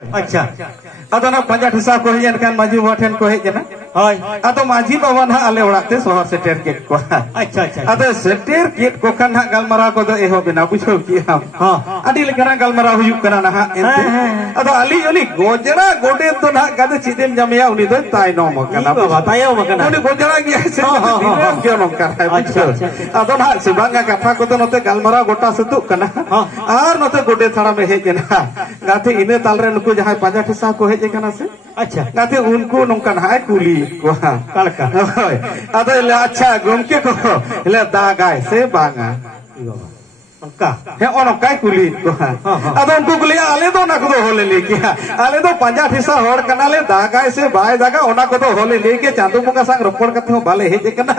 अच्छा अदो ना पंजा ठिसा को हेजन कान माजी बाबा ठेन को हेजना होय अदो माजी बाबा ना आले ओड़ाते सोहर सेटेर केट को अच्छा अच्छा अदो सेटेर केट को खान ना गलमरा को दो एहो बिना बुझो कि हम हां अडी लेकना गलमरा हुयु कना ना एंते अदो अली ओली गोजरा गोडे तो ना गदे चिदेम जमया उनी दो तायनो मकना बाबा तायो मकना उनी गोजरा गया से दिनम क्यों नोका है अच्छा अदो ना सिबांगा कथा को तो नते गलमरा गोटा सतु कना आर नते गोडे थाड़ा में हेजना गाथे इने तालरे नुकु जहां पंजा ठिसा को हेजे कना से अच्छा गाथे उनको नोंकन हाय कुली को कालका होय अदो ले अच्छा गोमके को ले दागाय से बांगा उनका है ओनका कुली को अदो उनको कुली आले दो ना को होले लेके आले दो पंजा ठिसा होड़ कना ले दागाय से बाय दागा ओना को तो होले लेके चांदू मुका संग रपड़ कथे हो बाले हेजे कना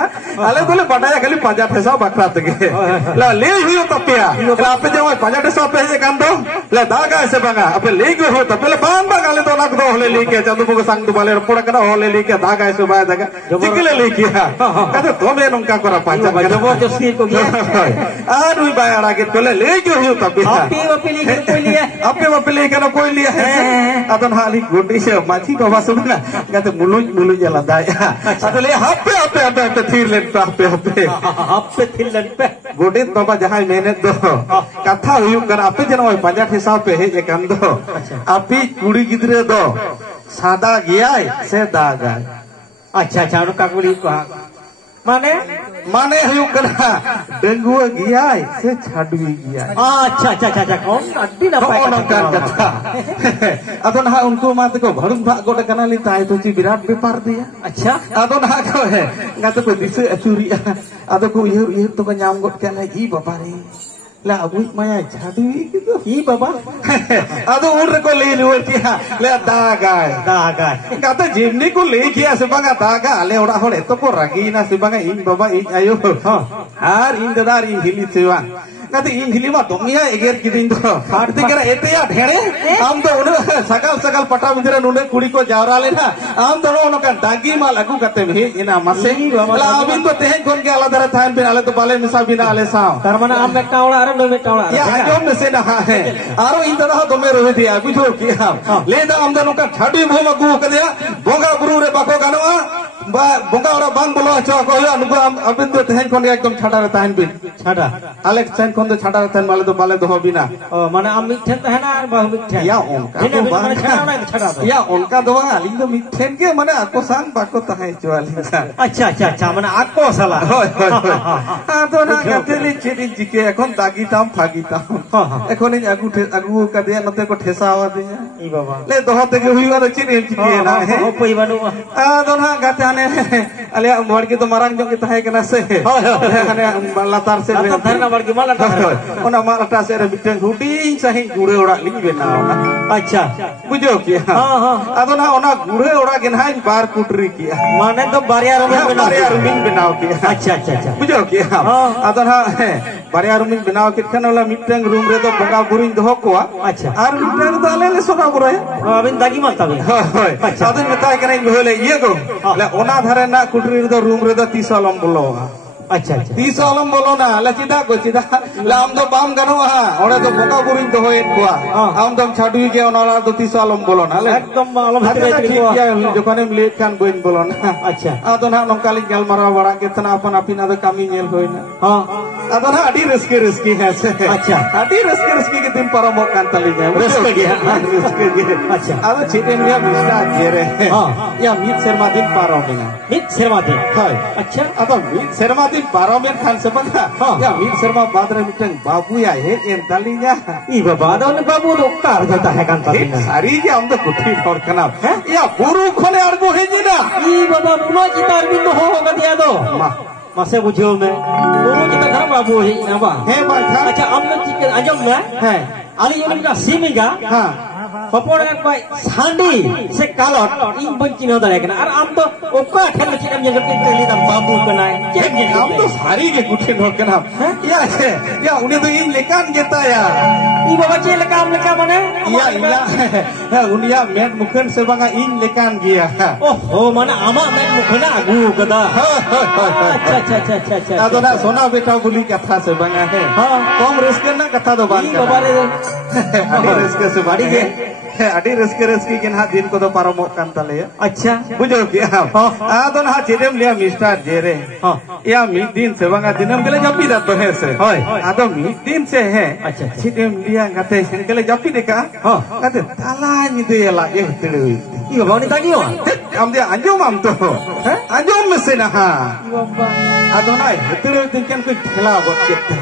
आले दोले बडाया खाली पंजा ठिसा बकरा तगे ला ले हुयो तपिया ला पे जो पंजा ठिसा पे हेजे कान दो ले दागाय से बांगा अपे लेगे हो तपे ले बांग बांग आले दो ना को होले लेके चांदू मुका संग दो बाले रपड़ कना होले लेके दागाय से बाय दागा चिकले लेके कथे तोमे नोंका करा पंजा जबरदस्ती को गया आ रुई बाय आगे कोले लेके हो तबे आपे वपले कनो कोई लिया है अदन हाली गोडी से माछी बाबा सुनना गते मुलु जला दाया अदले हापे आपे आपे थीर ले आपे आपे थीर ले पे गोडी बाबा जहां मैंने दो कथा हुयु कर आपे जनो पंजा ठिसा पे हे एकन दो आपी कुड़ी गिदरे दो सादा गियाय से दागाय अच्छा अच्छा उनका कुड़ी को माने माने हुयु कना डेंगुआ गियाय से छाडुई गियाय अच्छा अच्छा अच्छा कौन अड्डी ना पाए कथा अदो ना उनको माते को भरुम भाग गोटे कना ली ताय तो ची विराट व्यापार दिया अच्छा अदो ना को है गाते को दिसे अचुरी अदो को ये तो को नाम गोट के ला ई बाबा रे ला अबुई माया छाडुई किदो ई बाबा अदो उड़ को ले लुर किया ले दागाय गाते जिमनी को ले किया से बागा दागा आले ओड़ा होड़े तो को रगी ना से बागा इन बाबा इन आयो आर इन दादार इन हिली सेवा गाते इन हिली मा दोंगिया एगेर किदिन दो खाड़ती करा एतेया ढेड़े आम तो उन सकाल सकाल पटा मिजरे नुने कुड़ी को जावरा लेना आम तो नो का दागी माल अगु कते हे इना मसे ला अबिन तो तेहे कोन के आला दरा थान बिन आले तो बाले मिसा बिना आले साव तार माने आम मेटा ओड़ा आरो नो मेटा ओड़ा या आजोम में से ना है आरो इन दादा दोमे रोहे दिया बुझो कि हम ले दा आम दनो का छाडी भूम अगु कदिया बोंगा बुरु रे बाको गानवा बोंगा ओड़ा बांग बोलो अच्छा को अनुको अबिन तो तेहे कोन एकदम छाडा रे ताहन बिन छाडा आलेक सेन कोन तो छाडा रे ताहन माले तो बाले दो बिना ओ माने आम मिठेन तहना आर बहु मिठेन या उनका तो बांग छाडा ना छाडा या उनका दो आली तो मिठेन के माने आको सांग बाको तहाय चवाली अच्छा अच्छा अच्छा माने आको साला होय होय हां तो ना गतेली चेदी जिके এখন দাগিতাম ফাগিতাম এখন এই আগু কাদিয়া নতে को ठेसावा दिया ई बाबा ले दोह থেকে हुईवा तो चिन चिके ना है ओ पई बानु आ दोना गाते अले बड़की तो मारांग जो के तहे कना से हाने लातार से धरना बड़की मालाटार ओना मालाटा से रे मिटन हुडी सही गुड़े ओड़ा लिंग बेनावना अच्छा बुझो कि हां हां अदोना ओना गुड़े ओड़ा के ना बार कुटरी किया माने तो बारिया रूमिंग बनाव किया अच्छा अच्छा अच्छा बुझो कि हां अदोना बारिया रूमिंग बनाव के खन वाला मिटन रूम रे तो बंगा बुरिंग दो कोआ अच्छा आर मिटन तो आले ले सोना बुरे अबिन दागी माता बे होय अच्छा अदन मताय कने होले ये को ओना धरे ना कुटरी रे रूम रे 30 आलम बोलो अच्छा अच्छा 30 आलम बोलो ना ले चिदा को चिदा ले आम दो बाम गनो हा ओडे तो बोका बुरिन तो होय कोआ आम दम छाडुई के ओना तो 30 आलम बोलो ना ले एकदम आलम ठीक किया जोखने ले खान गोइन बोलो ना अच्छा आदो ना नोकाली गल मारा बड़ा केतना अपन अपिना तो कामी नेल होय ना हां आदो ना अडी रिस्की है से अच्छा अडी रिस्की के दिन परमो कान तली जाय रिस्की अच्छा आदो छिटे मिया बिस्ता गेरे हां या मीत शर्मा दिन पारो बिना मीत शर्मा दिन हाय अच्छा आदो मीत शर्मा बारो में खान से बंगा या मीर शर्मा बादरे मिटन बाबू या है एन तलिया ई बाबा दन बाबू तो कार जाता है कान तलिया सारी के हम तो कुठी और कना या गुरु खने अड़गो है जी ना ई बाबा पुनो जितार बिन हो गदिया दो मासे बुझियो में गुरु जिता घर बाबू है ना बा है बा अच्छा हम चिके अजम में है आली योनी का सीमिगा हां पपोड़ कोई सांडी से कालट इन बंचिन हो दरे कना और आम तो ओका ठन चिन हम जगत के तेली दम बाबू कनाय के हम तो सारी के गुठे न कना या उन्हें तो इन लेकान गेता या ई बाबा चे लेकाम लेका माने या उनिया मेट मुखन से बंगा इन लेकान गया ओहो माने आमा मेट मुखना आगू कदा अच्छा अच्छा अच्छा अच्छा अदो ना सोना बेटा बुली कथा से बंगा है हां कम रिस्क ना कथा दो बात ई बाबा रे रिस्क से बाड़ी के ᱟᱹᱰᱤ ᱨᱟᱹᱥᱠᱟᱹ ᱨᱟᱹᱥᱠᱤ ᱜᱮ ᱱᱟᱦᱟᱜ ᱫᱤᱱ ᱠᱚᱫᱚ ᱯᱟᱨᱚᱢᱚᱜ ᱠᱟᱱ ᱛᱟᱞᱮᱭᱟ ᱟᱪᱪᱷᱟ ᱵᱩᱡᱷᱟᱹᱣ ᱠᱮᱜᱼᱟᱢ ᱟᱫᱚ ᱱᱟᱦᱟᱜ ᱪᱮᱫ ᱮᱢ ᱞᱟᱹᱭᱟ ᱢᱤᱥᱴᱟᱨ ᱡᱮᱨᱮ ᱭᱟ ᱢᱤᱫ ᱫᱤᱱ ᱥᱮ ᱵᱟᱝᱟ ᱫᱤᱱᱟᱹᱢ ᱜᱮᱞᱮ ᱡᱟᱹᱯᱤᱫᱟ ᱛᱚ ᱦᱮᱸ ᱥᱮ ᱦᱳᱭ ᱟᱫᱚ ᱢᱤᱫ ᱫᱤᱱ ᱥᱮ ᱦᱮᱸ ᱟᱪᱪᱷᱟ ᱪᱮᱫ ᱮᱢ ᱞᱟᱹᱭᱟ ᱜᱟᱛᱮ ᱥᱮᱱ ᱜᱮᱞᱮ ᱡᱟᱹᱯᱤᱫ ᱟᱠᱟᱜᱼᱟ ᱜᱟᱛᱮ ᱛᱟᱞᱟ ᱧᱤᱫᱟᱹ ᱞᱟᱡ ᱮ ᱦᱟᱹᱛᱲᱟᱹᱣ ᱤᱭᱟᱹ ᱵᱟᱵᱟ ᱩᱱᱤ ᱛᱟᱜᱤ ᱟᱢ ᱫᱮ ᱟᱸᱡᱚᱢᱟᱢ ᱛᱚ ᱟᱸᱡᱚᱢ ᱢᱮᱥᱮ ᱱᱟᱦᱟᱜ ᱟᱫᱚ ᱱᱟᱭ ᱦᱟᱹᱛᱲᱟᱹᱣ ᱛᱤᱧ ᱠᱚ ᱴᱷᱮᱞᱟᱣ ᱜᱚᱫ ᱠᱮᱫ ᱛᱮ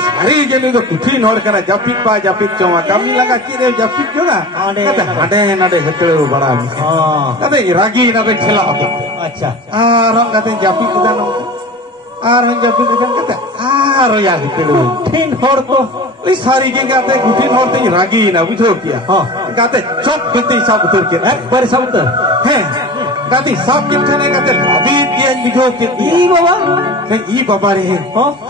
सारी जन तो कुठिन होड़ कना जापिद पा जापिद चोमा कमी लगा किरे जापिद जोगा कते हाडे नाडे हतळो बड़ा कते रागी नाडे खेला अच्छा आर कते जापिद दानो आर जापिद कन कते आर या हतळो ठिन होड़ तो ई सारी के कते कुठिन होड़ ते रागी ना बुझो किया कते चोप बिती सब उतर के एक बार सब उतर है कते सब के ठने कते लाबी के बुझो के ई बाबा रे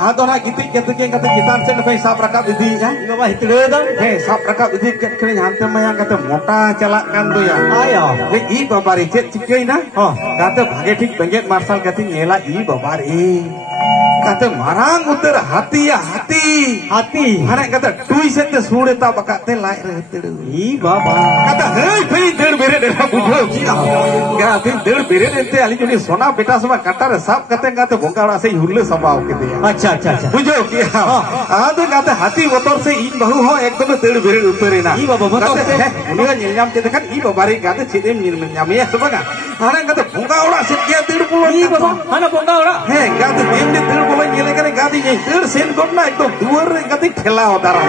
आदो ना गिति केते के कते चितान से कोई साप रकाब इदी या बाबा हितड़े दा हे साप रकाब इदी के करे जानते मया कते मोटा चला कान दो या आया रे ई बाबा रे चेत चिकई ना कते भागे ठीक बेंगेट मार्शल कते नेला ई बाबा रे कते मारांग उतर हाथी या हाथी हाथी हाने कते टुई सेते सुड़े ता बकाते लाई रे हितड़े ई बाबा कते हे फई देड़ बेरे देरा बुझो किया कते देड़ बेरे देते आली जुनी सोना बेटा सब कटार साप कते कते बोंगाड़ा से हुल्ले सबाव के दिया अच्छा अच्छा अच्छा बुझो किया आदो कते हाथी बोतर से ई बहु हो एकदम देड़ बेरे उतरे ना ई बाबा बोतर से उनिगा निलजाम के देखन ई बाबा रे कते छिदेम निलजाम या सबगा हाने कते बोंगाड़ा से के देड़ बोलो ई बाबा हाना बोंगाड़ा हे कते देम दे देड़ बोलो येले करे गादी ये देड़ सेन गोटना एकदम दुवर रे कते ठेला होदारा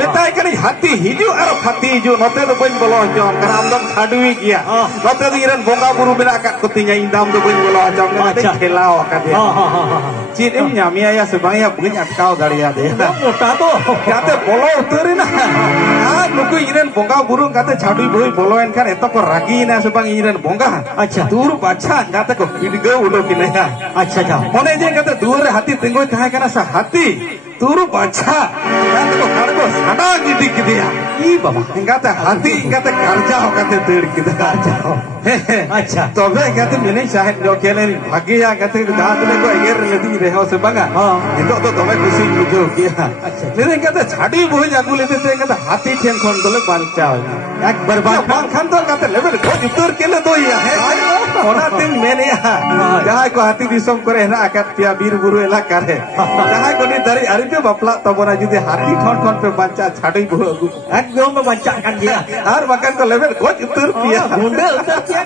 लेताय करे हाथी हिजु आर हाथी हिजु नते तो बन बोलो जम करा आमदम छाडुई किया नते तो इरन बोंगा बुरु मेरा का कुतिया इंदाम तो बन बोलो जम कते ठेला होका दे चीज एम ᱧᱟᱢᱤᱭᱟ या से बाया बुñ अटकाव दाड़िया दे मोटा तो काते बोलो उतरे ना आ नुकु इरन बोंगा बुरु काते छाडुई बोई बोलो एनखान एतो को रागी ना से बांग इरन बोंगा अच्छा दूर बाछा काते को पिडगो उडो किनेया अच्छा अच्छा मोने जे काते दूर हाथी तिंगो थाय kana सा हाथी turu baca kan ko kargo sada gidi kidiya ई बाबा इंगाते हाथी इंगाते कर्जा हो कते देड़ किदा कर्जा हो अच्छा तबे इंगाते मिने शायद जो केले भागी या कते गात में को एगर लेदी रहो से बंगा इतो तो तबे खुशी बुझो किया अच्छा लेकिन इंगाते छाडी बोई जागु लेते ते इंगाते हाथी ठेन कोन दोले बांचाओ एक बर्बाद बांग खान तो इंगाते लेबे को उतर केले तो या है ओना दिन मेने जहां को हाथी दिसम करे ना आकात पिया बीर बुरु एला करे जहां को नि दारी अरे पे बपला तबोना जुदि हाथी ठोन ठोन पे बांचा छाडी बो एकदम में बांचा kan dia har bahkan ko level ko utur dia bunda utur dia